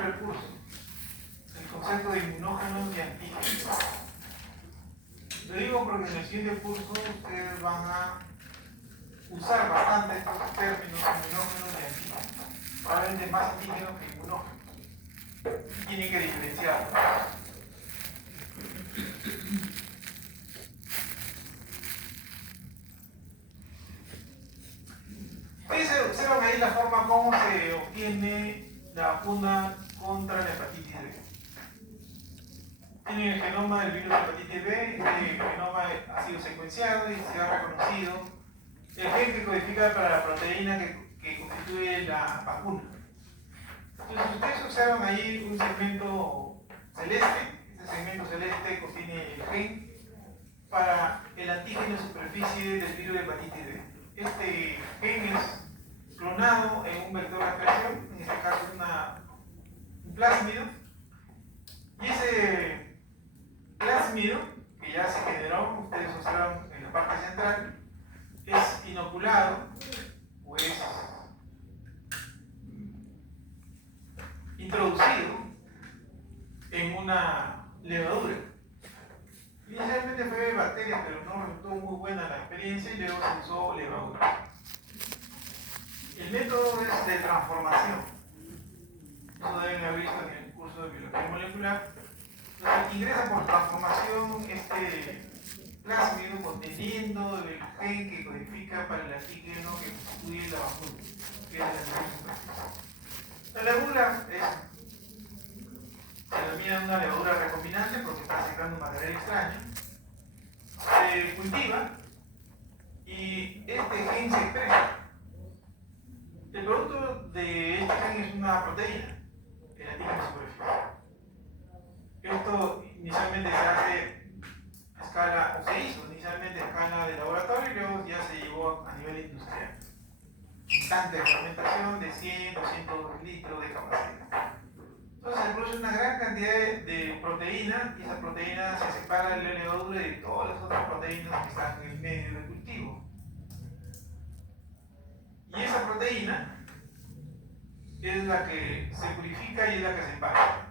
dentro del curso el concepto de inmunógenos y antígenos. Lo digo porque en el siguiente curso ustedes van a usar bastante estos términos inmunógenos y antígenos. Probablemente más antígenos que inmunógenos. Tienen que diferenciarlos. Ustedes observan ahí la forma como se obtiene la vacuna contra la hepatitis B. Tienen el genoma del virus de hepatitis B, este genoma ha sido secuenciado y se ha reconocido el gen que codifica para la proteína que constituye la vacuna. Entonces ustedes observan ahí un segmento celeste. Este segmento celeste contiene el gen para el antígeno de superficie del virus de hepatitis B. Este gen es clonado en un vector de expresión, en este caso es un plásmido, y ese plásmido que ya se generó, ustedes observan en la parte central, es inoculado o es introducido en una levadura. Inicialmente fue bacteria, pero no resultó muy buena la experiencia y luego se usó levadura. El método es de transformación. Eso deben haber visto en el curso de biología molecular. Entonces, ingresa por transformación este plásmido conteniendo el gen que codifica para el antígeno que constituye la vacuna, que es la levadura. La levadura se denomina una levadura recombinante porque está secando un material extraño. Se cultiva y este gen se expresa. El producto de este gen es una proteína, el antígeno superficial. Esto inicialmente se hace a escala, o se hizo inicialmente a escala de laboratorio y luego ya se llevó a nivel industrial. Tanques de fermentación de 100, 200 litros de capacidad. Entonces se produce una gran cantidad de proteína y esa proteína se separa de la levadura y de todas las otras proteínas que están en el medio del cultivo. Y esa proteína es la que se purifica y es la que se empaca.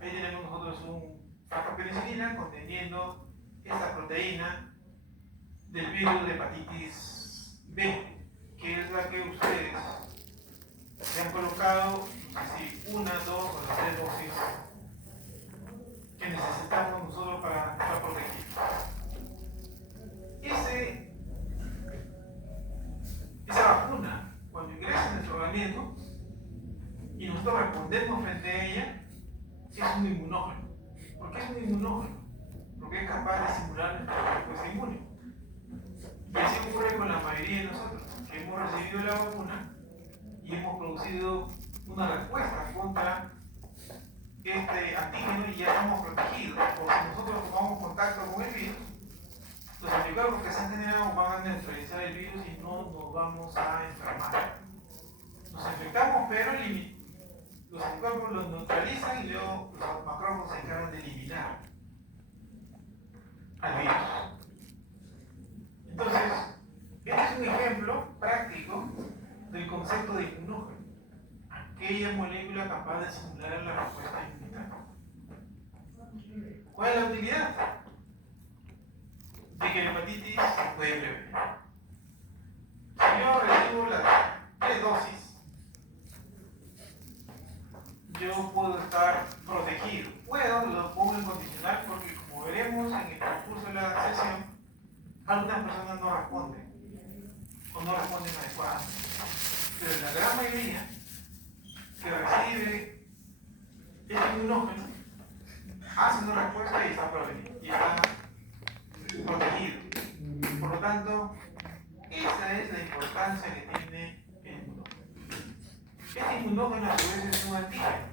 Ahí tenemos nosotros un frasco de penicilina conteniendo esta proteína del virus de hepatitis B, que es la que ustedes se han colocado, no sé si una, dos o las 3 dosis que necesitamos nosotros para estar protegidos. Esa vacuna, cuando ingresa en nuestro organismo y nosotros respondemos frente a ella, es un inmunógeno. ¿Por qué es un inmunógeno? Porque es capaz de simular nuestra respuesta inmune. Y así ocurre con la mayoría de nosotros, que hemos recibido la vacuna y hemos producido una respuesta contra este antígeno y ya estamos protegidos. O si nosotros tomamos contacto con el virus, los anticuerpos que se han generado van a neutralizar el virus y no nos vamos a enfermar. Nos infectamos, pero los anticuerpos los neutralizan y luego los macrófagos se encargan de eliminar al virus. Entonces, este es un ejemplo práctico del concepto de inmunógeno, aquella molécula capaz de simular la respuesta inmunitaria. ¿Cuál es la utilidad? De que la hepatitis se puede prevenir. Si yo recibo las 3 dosis, yo puedo estar protegido. Lo pongo en condicional porque, como veremos en el transcurso de la sesión, algunas personas no responden o no responden adecuadamente. Pero la gran mayoría que recibe este inmunógeno hace una respuesta y está prevenido y está protegido. Por lo tanto, esa es la importancia que tiene el inmunógeno. Este inmunógeno a su vez es un antígeno.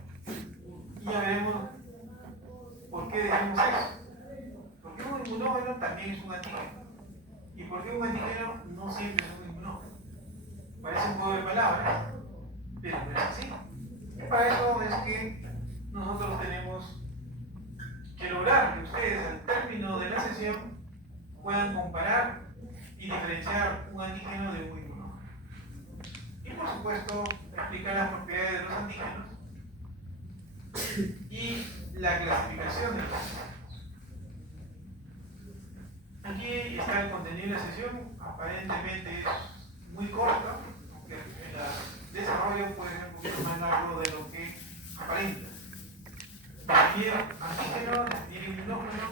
Y ya veremos por qué decimos eso. Porque un inmunógeno también es un antígeno. ¿Y por qué un antígeno no siempre es un inmunógeno? Parece un juego de palabras, pero no es así. Y para eso es que nosotros tenemos que lograr que ustedes al término de la sesión puedan comparar y diferenciar un antígeno de un inmunógeno. Y por supuesto, explicar las propiedades de los antígenos y la clasificación de los antígenos. Aquí está el contenido de la sesión, aparentemente es muy corto, aunque el desarrollo puede ser un poquito más largo de lo que aparenta. Definir antígeno, definir inmunógeno,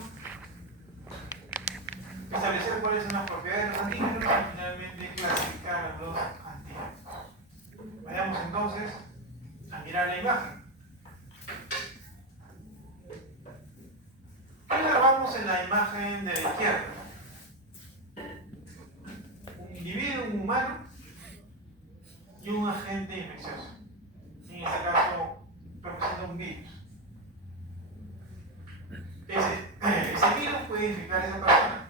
establecer cuáles son las propiedades de los antígenos y finalmente clasificar a los antígenos. Vayamos entonces a mirar la imagen. ¿Qué observamos en la imagen de la izquierda? Un individuo, un humano y un agente infeccioso. En este caso, representa un virus. Ese virus puede infectar a esa persona.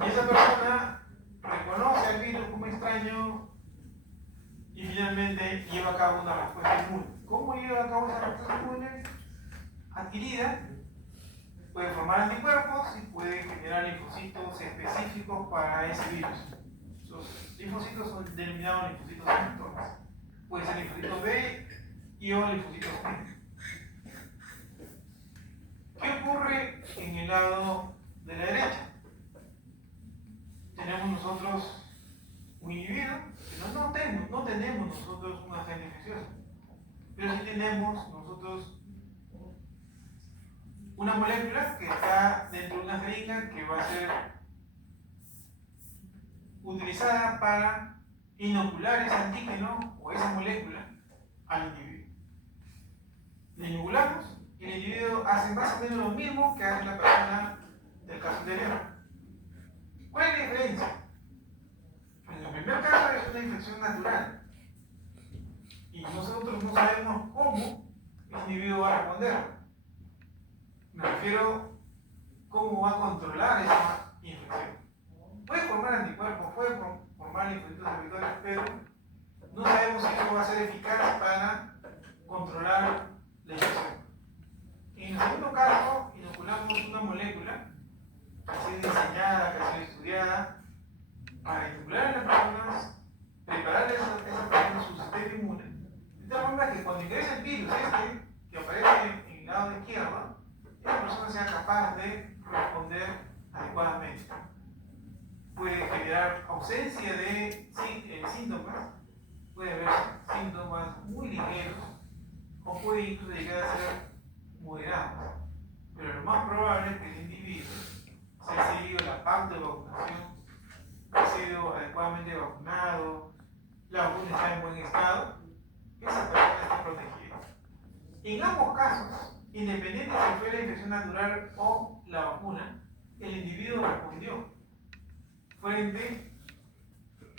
Y esa persona reconoce al virus como extraño y finalmente lleva a cabo una respuesta inmune. ¿Cómo lleva a cabo esa respuesta inmune? Adquirida, puede formar anticuerpos y puede generar linfocitos específicos para ese virus. Los linfocitos son denominados linfocitos inductores. Puede ser linfocitos B y o linfocitos T. ¿Qué ocurre en el lado de la derecha? Tenemos nosotros un individuo, pero no tenemos nosotros un agente infeccioso, pero sí tenemos nosotros una molécula que está dentro de una jeringa que va a ser utilizada para inocular ese antígeno o esa molécula al individuo. Le inoculamos y el individuo hace más o menos lo mismo que hace la persona del caso anterior. ¿Cuál es la diferencia? En el primer caso es una infección natural y nosotros no sabemos cómo el individuo va a responder. Me refiero cómo va a controlar esa infección. Puede formar anticuerpos, puede formar linfocitos efectores, pero no sabemos si eso va a ser eficaz para controlar la infección. En el segundo caso, inoculamos una molécula que ha sido diseñada, que ha sido estudiada para inocular a las personas, preparar a esas personas su sistema inmune, de tal forma que cuando ingrese el virus que aparece en el lado izquierdo, esa persona sea capaz de responder adecuadamente. Puede generar ausencia de síntomas, puede haber síntomas muy ligeros o puede incluso llegar a ser moderados. Pero lo más probable es que el individuo se haya seguido la pauta de vacunación, ha sido adecuadamente vacunado, la vacuna está en buen estado, esa persona está protegida. En ambos casos, independiente si fue la infección natural o la vacuna, el individuo respondió frente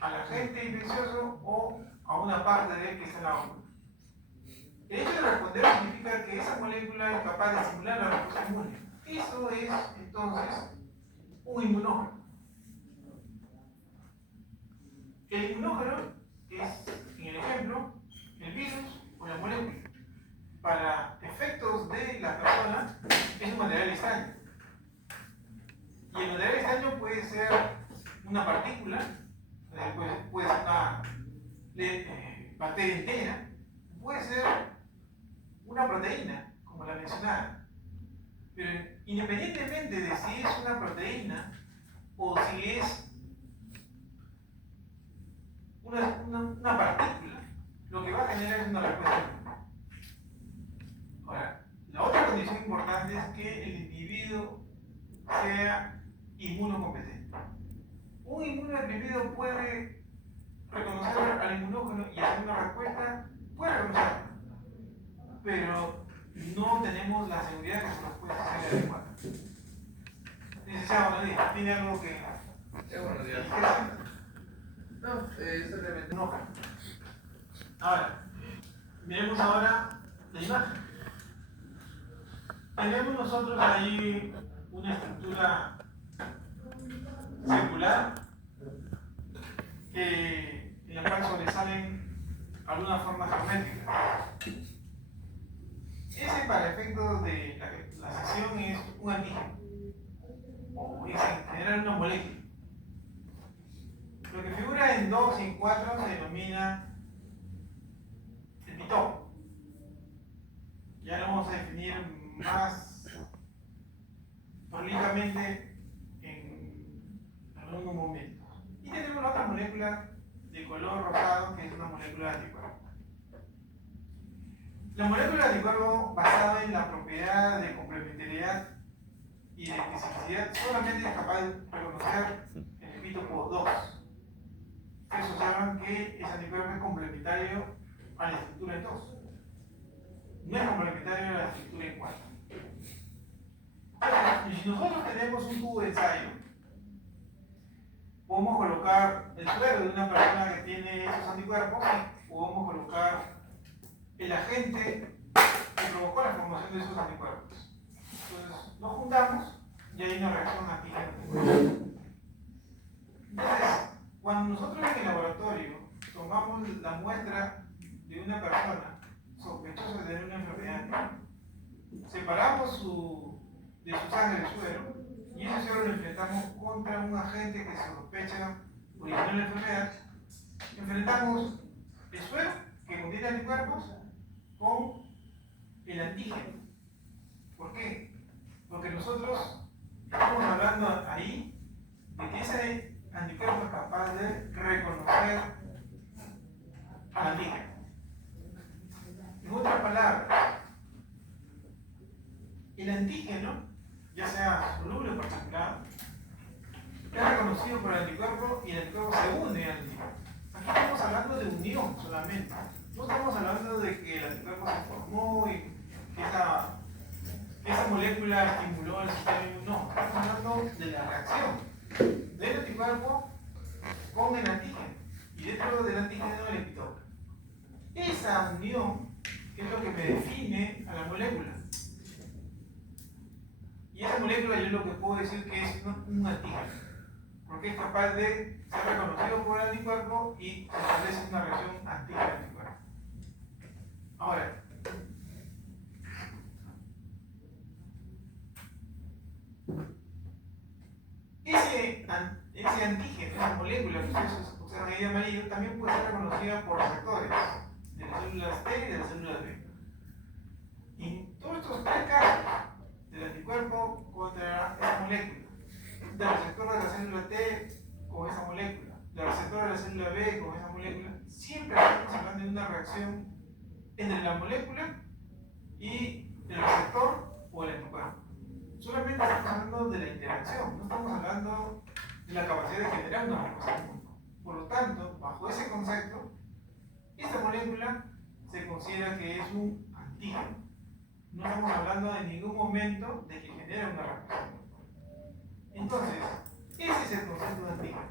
al agente infeccioso o a una parte de él que está en la vacuna. El hecho de responder significa que esa molécula es capaz de estimular la respuesta inmune. Eso es entonces un inmunógeno. El inmunógeno es, en el ejemplo, el virus o la molécula. Para efectos de la persona es un material extraño. Y el material extraño puede ser una partícula, puede ser una bacteria entera, puede ser una proteína, como la mencionada. Pero independientemente de si es una proteína o si es una partícula, lo que va a generar es una respuesta inmune. Ahora, la otra condición importante es que el individuo sea inmunocompetente. Un inmunodeprimido puede reconocer al inmunógeno y hacer una respuesta, puede reconocerlo, pero no tenemos la seguridad que su respuesta sea adecuada. Licenciado, buenos días. ¿Tiene algo que...? Buenos días. No, simplemente No. Ahora, miremos ahora la imagen. Tenemos nosotros ahí una estructura circular en la cual sobresalen algunas formas geométricas. Ese, para efectos de la sesión, es un antígeno, o es en general una molécula. Lo que figura en 2 y en 4 se denomina epitope. vamos a definir más prolijamente en algunos momentos. Y tenemos la otra molécula de color rosado, que es una molécula de anticuerpo. La molécula de anticuerpo, basada en la propiedad de complementariedad y de especificidad, solamente es capaz de reconocer el epítopo 2. Ustedes observan que ese anticuerpo es complementario a la estructura en 2. No es complementario a la estructura en 4. Y si nosotros tenemos un tubo de ensayo, podemos colocar el suero de una persona que tiene esos anticuerpos y podemos colocar el agente que provocó la formación de esos anticuerpos. Entonces, nos juntamos y hay una reacción antígena. Entonces, cuando nosotros en el laboratorio tomamos la muestra de una persona sospechosa de tener una enfermedad, separamos de su sangre el suero y ese suero lo enfrentamos contra un agente que se sospecha originó la enfermedad. Enfrentamos el suero que contiene anticuerpos con el antígeno. ¿Por qué? Porque nosotros estamos hablando ahí de que ese anticuerpo es capaz de reconocer al antígeno. En otras palabras, el antígeno, ya sea soluble o particular, es reconocido por el anticuerpo y el anticuerpo se une al anticuerpo. Aquí estamos hablando de unión solamente. No estamos hablando de que el anticuerpo se formó y que esa molécula estimuló al sistema inmune. No, estamos hablando de la reacción del anticuerpo con el antígeno y dentro del antígeno el epitope. Esa unión es lo que me define a la molécula. Y esa molécula yo lo que puedo decir que es un antígeno, porque es capaz de ser reconocido por el anticuerpo y establece una reacción antígeno-anticuerpo. Ahora, ese antígeno, esa molécula que ustedes observan ahí de amarillo, también puede ser reconocida por receptores de las células T y de las células B. Y en todos estos tres casos, del anticuerpo contra esa molécula, del receptor de la célula T con esa molécula, del receptor de la célula B con esa molécula, siempre estamos hablando de una reacción entre la molécula y el receptor o el anticuerpo. Solamente estamos hablando de la interacción, no estamos hablando de la capacidad de generar una respuesta. Por lo tanto, bajo ese concepto, esta molécula se considera que es un antígeno. No estamos hablando en ningún momento de que genera una reacción. Entonces, ese es el concepto de antígeno.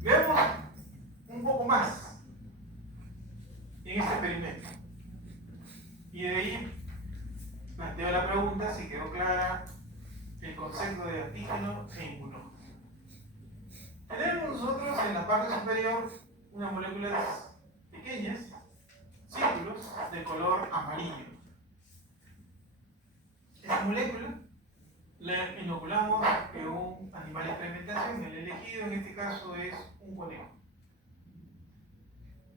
Veamos un poco más en este experimento. Y de ahí planteo la pregunta si quedó clara el concepto de antígeno e inmunógeno. Tenemos nosotros en la parte superior unas moléculas pequeñas, círculos de color amarillo. Esa molécula la inoculamos en un animal de experimentación. El elegido en este caso es un conejo.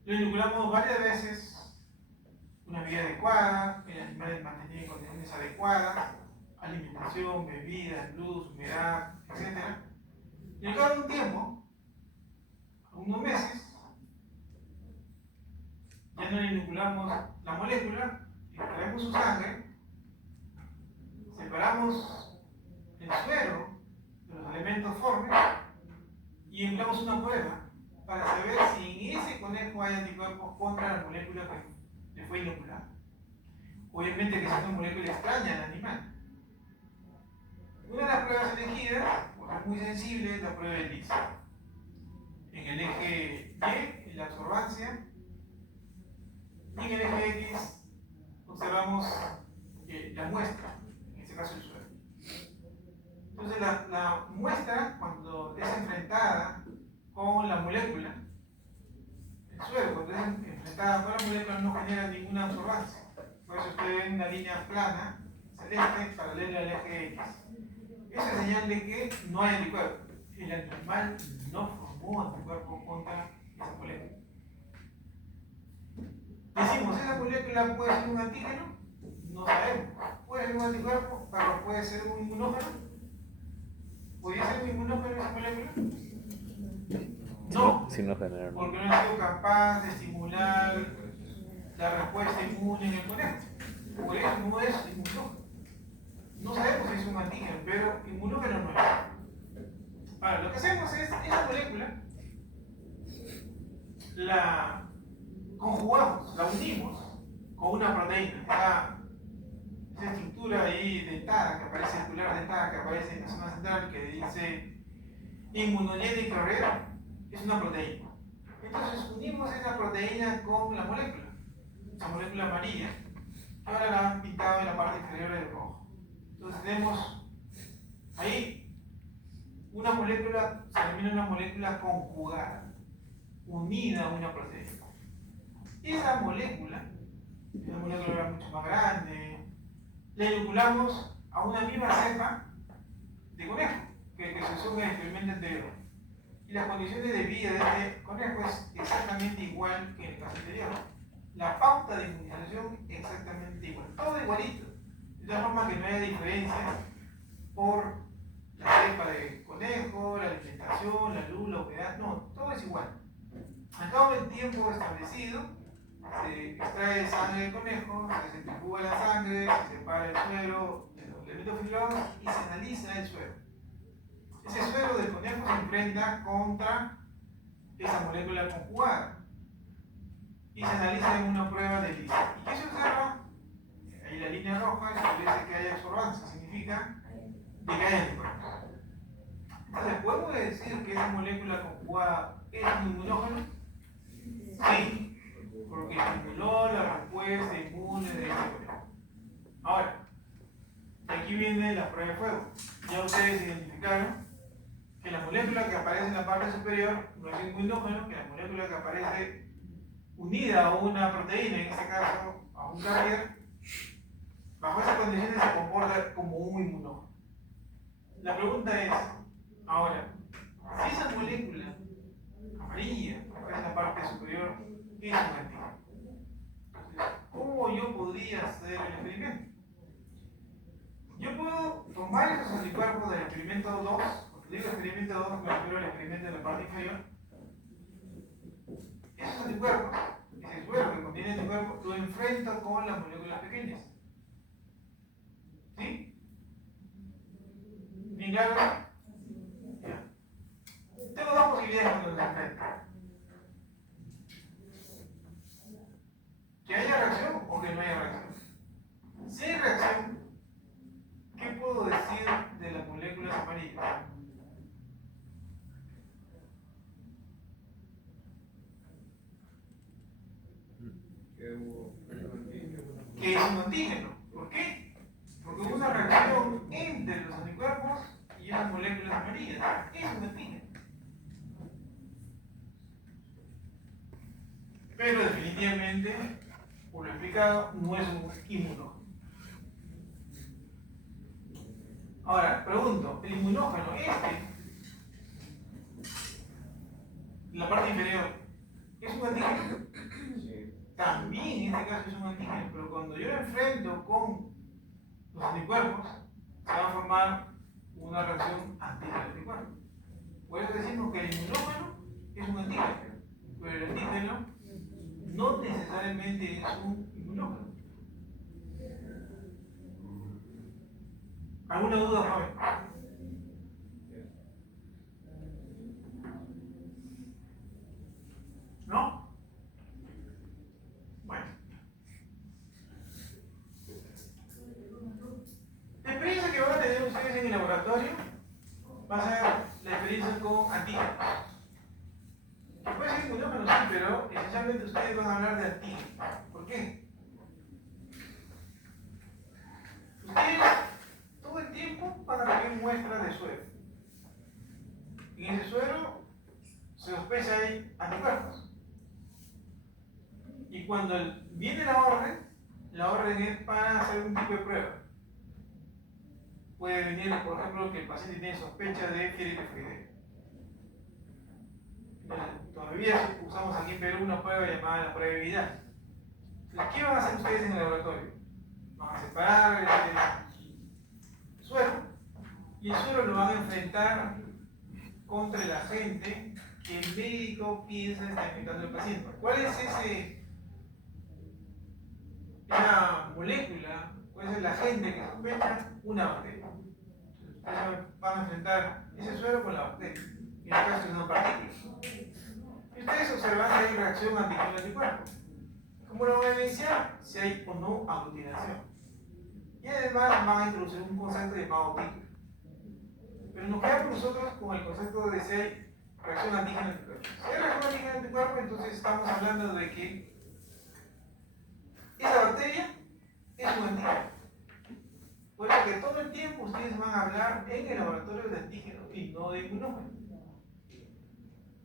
Lo inoculamos varias veces, una vida adecuada, el animal es mantenido en condiciones adecuadas, alimentación, bebidas, luz, humedad, etc. Y al cabo de un tiempo, unos meses, ya no le inoculamos la molécula, extraemos su sangre, separamos el suero de los elementos formes y empleamos una prueba para saber si en ese conejo hay anticuerpos contra la molécula que le fue inoculada. Obviamente que es una molécula extraña al animal. Una de las pruebas elegidas, porque es muy sensible, es la prueba de Lise. En el eje Y, en la absorbancia, y en el eje X observamos la muestra, en este caso el suero. Entonces la muestra, cuando es enfrentada con la molécula, el suero, cuando es enfrentada con la molécula, no genera ninguna absorbancia. Por eso ustedes ven una línea plana, celeste, paralela al eje X. Esa es señal de que no hay anticuerpo. El animal no formó anticuerpo contra esa molécula. Decimos, ¿esa molécula puede ser un antígeno? No sabemos. ¿Puede ser un anticuerpo? ¿Pero puede ser un inmunógeno? ¿Podría ser un inmunógeno esa molécula? No, Si no generan. porque no ha sido capaz de estimular la respuesta inmune en el conejo. Por eso no es inmunógeno. No sabemos si es un antígeno, pero inmunógeno no es. Ahora, lo que hacemos es, esa molécula la conjugamos, la unimos con una proteína. Esa estructura ahí dentada, que aparece circular dentada, que aparece en la zona central, que dice inmunogenic carrier, es una proteína. Entonces unimos esa proteína con la molécula, esa molécula amarilla, que ahora la han pintado en la parte inferior del rojo. Entonces tenemos ahí una molécula, se denomina una molécula conjugada, unida a una proteína. Esa molécula, una molécula mucho más grande, la inoculamos a una misma cepa de conejo que se usó en el experimento anterior. Y las condiciones de vida de este conejo es exactamente igual que en el caso anterior. La pauta de inmunización exactamente igual. Todo igualito. De tal forma que no haya diferencia por la cepa de conejo, la alimentación, la luz, la humedad. No, todo es igual. Al cabo del tiempo establecido, se extrae sangre del conejo, se centrifuga la sangre, se separa el suero de los elementos fibrosos y se analiza el suero. Ese suero del conejo se enfrenta contra esa molécula conjugada y se analiza en una prueba de lisa. ¿Y qué se observa? Ahí la línea roja establece que hay absorbancia, significa que hay anticuerpos. Entonces, ¿podemos decir que esa molécula conjugada es un inmunógeno? Sí, porque estimuló la respuesta inmune de ese conejo. Ahora, aquí viene la prueba de fuego. Ya ustedes identificaron que la molécula que aparece en la parte superior no es inmunógeno, que la molécula que aparece unida a una proteína, en este caso a un carrier, bajo esas condiciones se comporta como un inmunógeno. La pregunta es, ahora, si esa molécula amarilla que aparece en la parte superior es un antígeno, ¿cómo yo podría hacer el experimento? Yo puedo tomar esos anticuerpos del experimento 2, cuando digo experimento 2 me refiero al experimento de la parte inferior. Esos anticuerpos, ese suero que contiene anticuerpos, lo enfrento con las moléculas pequeñas. ¿Sí? ¿Bien claro? Ya. Tengo dos posibilidades cuando los enfrento. Que haya reacción o que no haya reacción. Si hay reacción, ¿qué puedo decir de las moléculas amarillas? Que es un antígeno. ¿Por qué? Porque hubo una reacción entre los anticuerpos y las moléculas amarillas. Es un antígeno. Pero definitivamente, por lo explicado, no es un inmunógeno. Ahora, pregunto, ¿el inmunógeno la parte inferior, es un antígeno? Sí. También en este caso es un antígeno, pero cuando yo lo enfrento con los anticuerpos, se va a formar una reacción antígeno-anticuerpo. Por eso decimos que el inmunógeno es un antígeno, pero el antígeno no necesariamente es un inmunógeno. ¿Alguna duda, joven? ¿No? Bueno. La experiencia que van a tener ustedes en el laboratorio va a ser la experiencia con antígenos. Que puede ser inmunógeno, sí, pero esencialmente ustedes van a hablar de antígenos. ¿Por qué? Ustedes todo el tiempo van a recibir muestras de suero. En ese suero se sospecha hay anticuerpos. Y cuando viene la orden es para hacer un tipo de prueba. Puede venir, por ejemplo, que el paciente tiene sospecha de fiebre tifoidea. Todavía usamos aquí en Perú una prueba llamada la prueba de Vidal. Entonces, ¿qué van a hacer ustedes en el laboratorio? Van a separar el suero y el suero lo van a enfrentar contra el agente que el médico piensa está infectando al paciente. ¿Cuál es esa molécula? ¿Cuál es el agente que sospecha? Una bacteria. Ustedes van a enfrentar ese suero con la bacteria. En este caso es una partícula. Y ustedes observan si hay reacción antígeno-anticuerpo. ¿Cómo lo van a evidenciar? Si hay o no aglutinación. Y además van a introducir un concepto llamado titer. Pero nos quedamos nosotros con el concepto de si hay reacción antígeno-anticuerpo. Si hay reacción antígeno-anticuerpo, entonces estamos hablando de que esa bacteria es un antígeno. Por eso que todo el tiempo ustedes van a hablar en el laboratorio de antígeno y no de inmunógeno.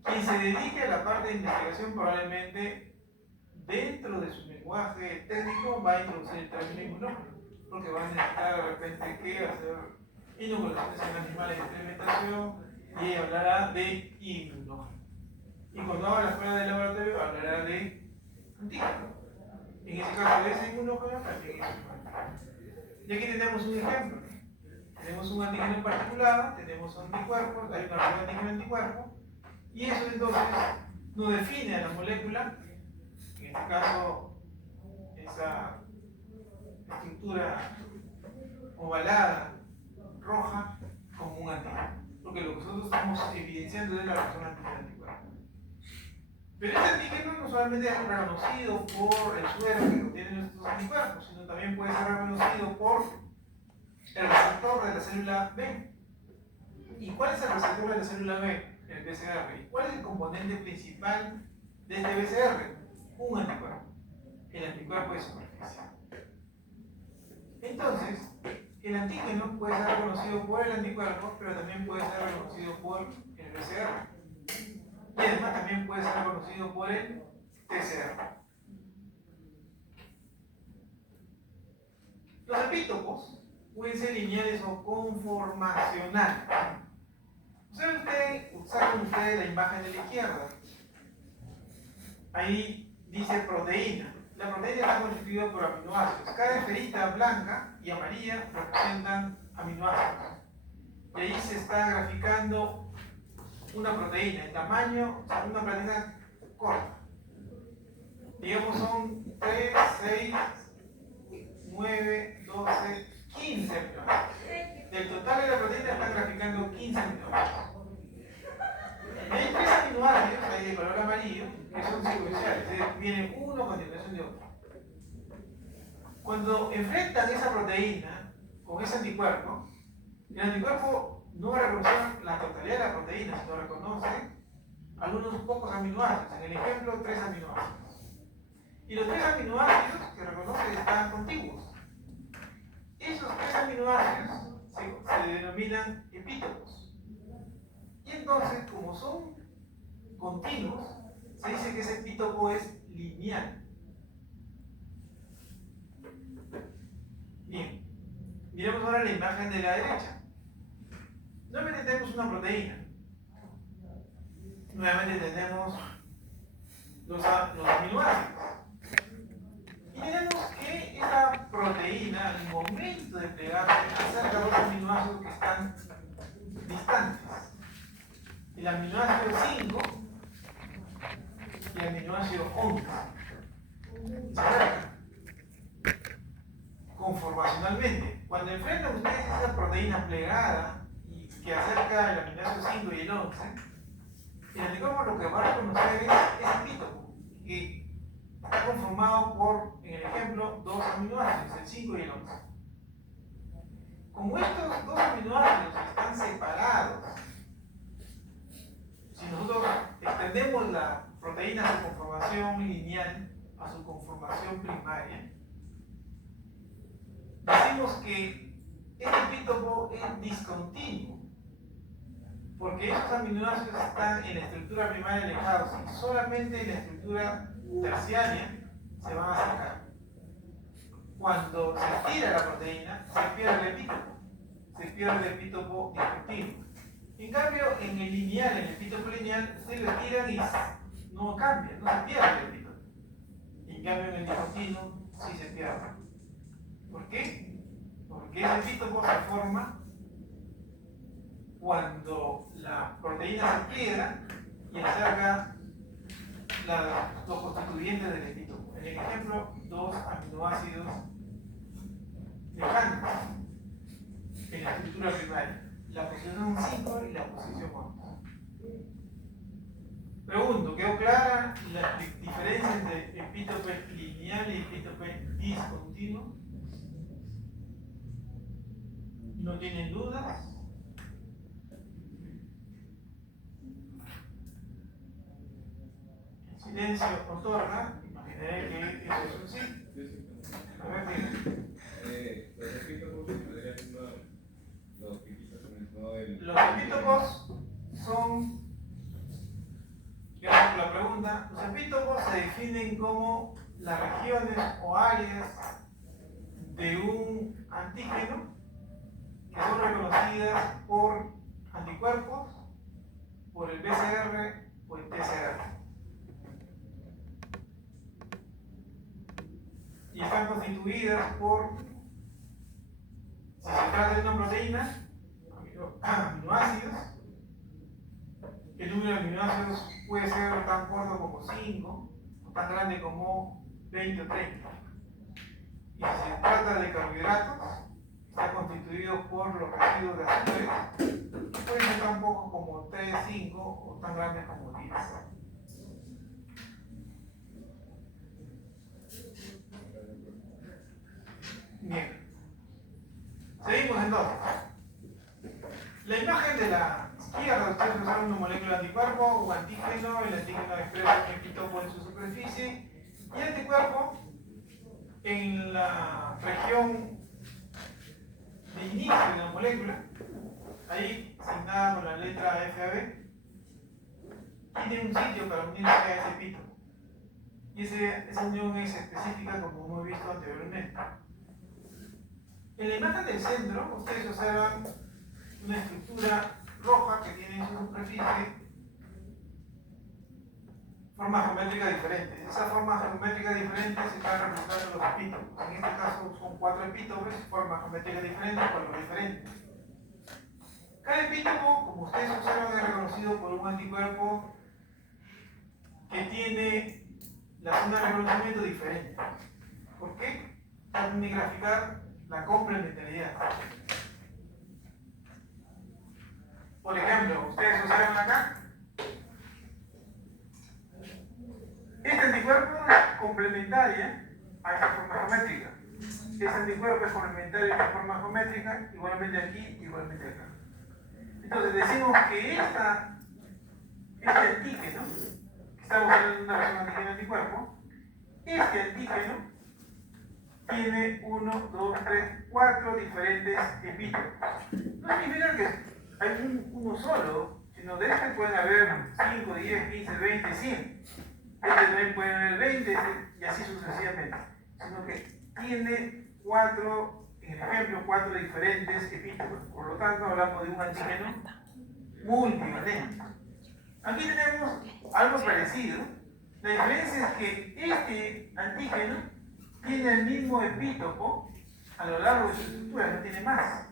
Quien se dedique a la parte de investigación probablemente dentro de su lenguaje técnico va a introducir el término inmunógeno, porque va a necesitar de repente que hacer inoculaciones en animales de experimentación y hablará de inmunógeno. Y cuando habla fuera del laboratorio hablará de antígeno. En ese caso ese inmunógeno también es humano. Y aquí tenemos un ejemplo. Tenemos un antígeno particulado, tenemos anticuerpos, hay una reacción antígeno-anticuerpo, y eso entonces nos define a la molécula, en este caso esa estructura ovalada, roja, como un antígeno. Porque lo que nosotros estamos evidenciando es la reacción antígeno-anticuerpo. Pero este antígeno no solamente es reconocido por el suero que contiene nuestros anticuerpos, sino también puede ser reconocido por el receptor de la célula B. ¿Y cuál es el receptor de la célula B? El BCR. ¿Y cuál es el componente principal de este BCR? Un anticuerpo. El anticuerpo de superficie. Entonces, el antígeno puede ser reconocido por el anticuerpo, pero también puede ser reconocido por el BCR. Y además también puede ser reconocido por el TCR. Los epítopos pueden ser lineales o conformacionales. Observen ustedes la imagen de la izquierda. Ahí dice proteína. La proteína está constituida por aminoácidos. Cada esferita blanca y amarilla representan aminoácidos. Y ahí se está graficando una proteína, el tamaño, o sea, una proteína corta. Digamos son 3, 6, 9, 12, 15 aminoácidos. Del total de la proteína están graficando 15 aminoácidos. Y hay 3 aminoácidos ahí de color amarillo que son secuenciales, es decir, viene uno a continuación de otro. Cuando enfrentan esa proteína con ese anticuerpo, el anticuerpo no reconoce la totalidad de la proteína, sino reconoce algunos pocos aminoácidos. En el ejemplo, 3 aminoácidos. Y los 3 aminoácidos que reconoce están contiguos. Esos 3 aminoácidos se denominan epítopos. Y entonces, como son continuos, se dice que ese epítopo es lineal. Bien, miremos ahora la imagen de la derecha. Nuevamente tenemos una proteína. Nuevamente tenemos los aminoácidos. Y tenemos que esta proteína, al momento de plegarse, acerca de los aminoácidos que están distantes. El aminoácido 5 y el aminoácido 11 se acercan conformacionalmente. Cuando enfrentan ustedes esa proteína plegada y que acerca el aminoácido 5 y el 11, el anticuerpo lo que va a reconocer es ese epítopo que está conformado por, en el ejemplo, 2 aminoácidos, el 5 y el 11. Como estos 2 aminoácidos están separados, si nosotros extendemos la proteína a su conformación lineal, a su conformación primaria, decimos que este epítopo es discontinuo, porque estos aminoácidos están en la estructura primaria alejados y solamente en la estructura terciaria se van a acercar. Cuando se estira la proteína, se pierde el epítopo, se pierde el epítopo discontinuo. En cambio, en el lineal, en el epítopo lineal, ustedes lo estiran y no cambia, no se pierde el epítopo. En cambio en el discontinuo sí se pierde. ¿Por qué? Porque ese epítopo se forma cuando la proteína se pliega y acerca los constituyentes del epítopo. En el ejemplo, dos aminoácidos lejanos en la estructura primaria, la posición 5 y la posición 1. Pregunto, ¿quedó clara la diferencia entre epítope lineal y epítope discontinuo? ¿No tienen dudas? El silencio otorga, imaginaré que eso es un sí. A ver, los epítopos los que quizás comentó el... los epítopos son, digamos la pregunta, los epítopos se definen como las regiones o áreas de un antígeno que son reconocidas por anticuerpos, por el BCR o el TCR. Y están constituidas por, si se trata de una proteína, aminoácidos. El número de aminoácidos puede ser tan corto como 5 o tan grande como 20 o 30. Y si se trata de carbohidratos, está constituido por los residuos de azúcares, puede ser tan poco como 3, 5 o tan grandes como 10. Bien. Seguimos entonces. La imagen de la izquierda, ustedes usaron una molécula de anticuerpo o antígeno, el antígeno expresa el epítopo en su superficie y el anticuerpo en la región de inicio de la molécula, ahí asignada con la letra FAB, tiene un sitio para unirse a ese epítopo. Y esa unión es específica como hemos visto anteriormente. En la imagen del centro, ustedes observan una estructura roja que tiene en su superficie formas geométricas diferentes. Esas formas geométricas diferentes se están representando los epítopos. En este caso son 4 epítopos, formas geométricas diferentes, colores diferentes. Cada epítopo, como ustedes observan, es reconocido por un anticuerpo que tiene la zona de reconocimiento diferente. ¿Por qué? Para graficar la complementariedad. Por ejemplo, ustedes observan acá, este anticuerpo es complementaria a esta forma geométrica. Este anticuerpo es complementario a esta forma geométrica, igualmente aquí, igualmente acá. Entonces decimos que este antígeno, que estamos hablando de una relación antígeno-anticuerpo, este antígeno tiene 1, 2, 3, 4 diferentes epítopos. No significa que hay uno solo, sino de este pueden haber 5, 10, 15, 20, 100. Este también puede haber 20 y así sucesivamente. Sino que tiene 4, en el ejemplo, 4 diferentes epítopos. Por lo tanto, hablamos de un antígeno multivalente. Aquí tenemos algo parecido. La diferencia es que este antígeno tiene el mismo epítopo a lo largo de su estructura, no tiene más.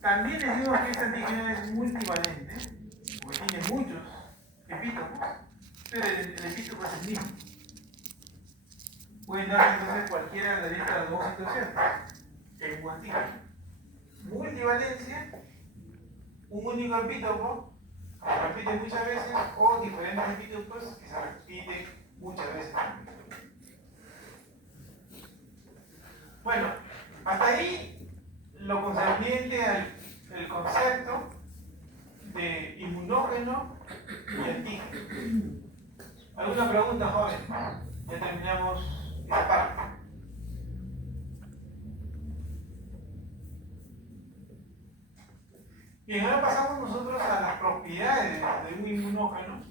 También decimos que este antígeno es multivalente, porque tiene muchos epítopos, pero el epítopo es el mismo. Pueden darse entonces cualquiera de estas dos situaciones en un antígeno. Multivalencia, un único epítopo que se repite muchas veces, o diferentes epítopos que se repiten muchas veces. Bueno, hasta ahí lo concerniente al concepto de inmunógeno y antígeno. ¿Alguna pregunta, joven? Ya terminamos esta parte. Bien, ahora pasamos nosotros a las propiedades de un inmunógeno.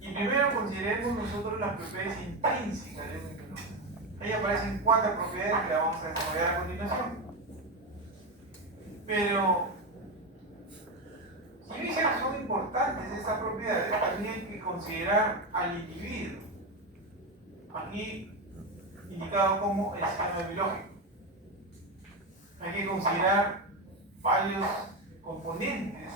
Y primero consideremos nosotros las propiedades intrínsecas de un inmunógeno. Ahí aparecen 4 propiedades que las vamos a desarrollar a continuación. Pero, si bien son importantes esas propiedades, también hay que considerar al individuo. aquí indicado como el sistema biológico. Hay que considerar varios componentes